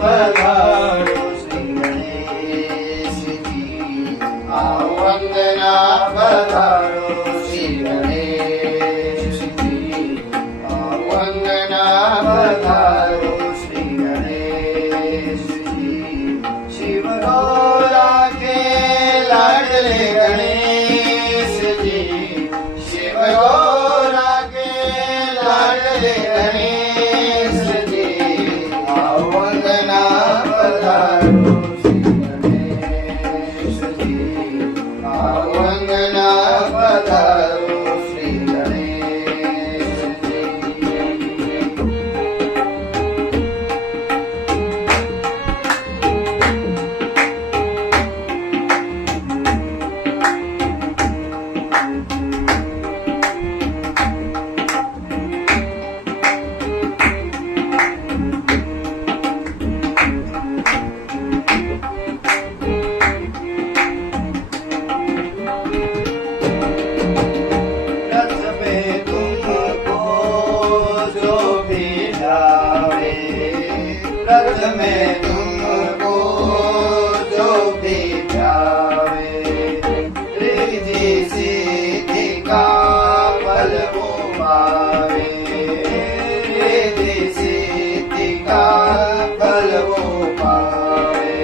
पधारो श्री गणेशजी वंदना पधारो श्री गणेशजी वंदना पधारो श्री गणेशजी शिव गौरा के लाडले गणेशजी शिव गौरा के लाडले गणेशजी वंदना पधारो श्री गणेशजी वंदना पधारो श्री गणेशजी रथ में तुमको जो बिठावे रथ में तुमको जो बिठावे रिद्धि सिद्धि का फल वो पावे रिद्धि सिद्धि का फल वो पावे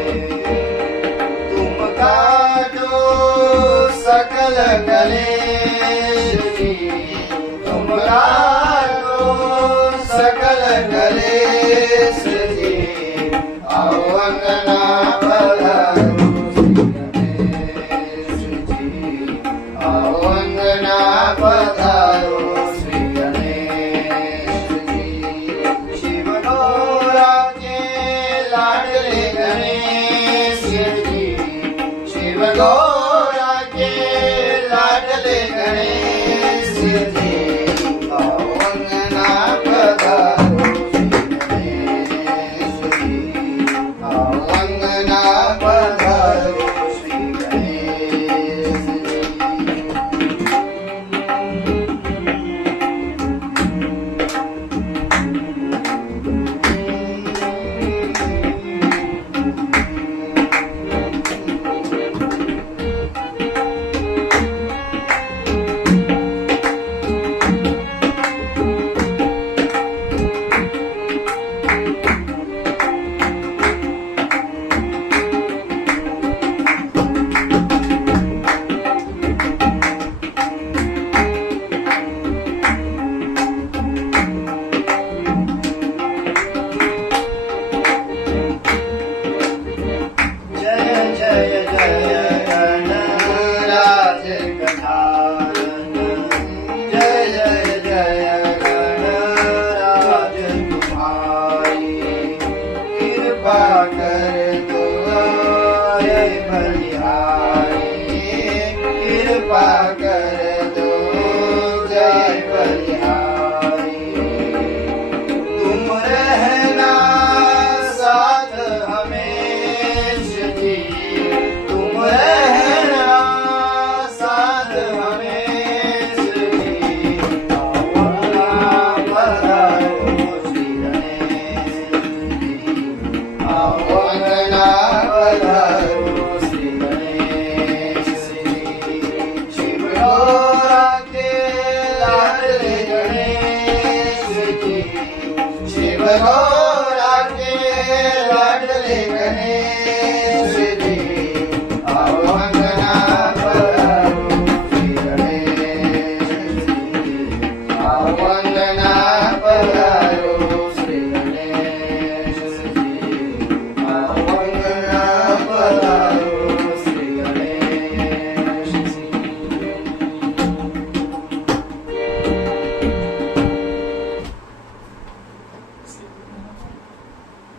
तुम काटो सकल कलेश जी तुम काटो सकल कलेश जी वंदना पधारो श्री गणेश जी वंदना पधारो श्री गणेश जी शिव गौरा के लाडले गणेश जी शिव गौरा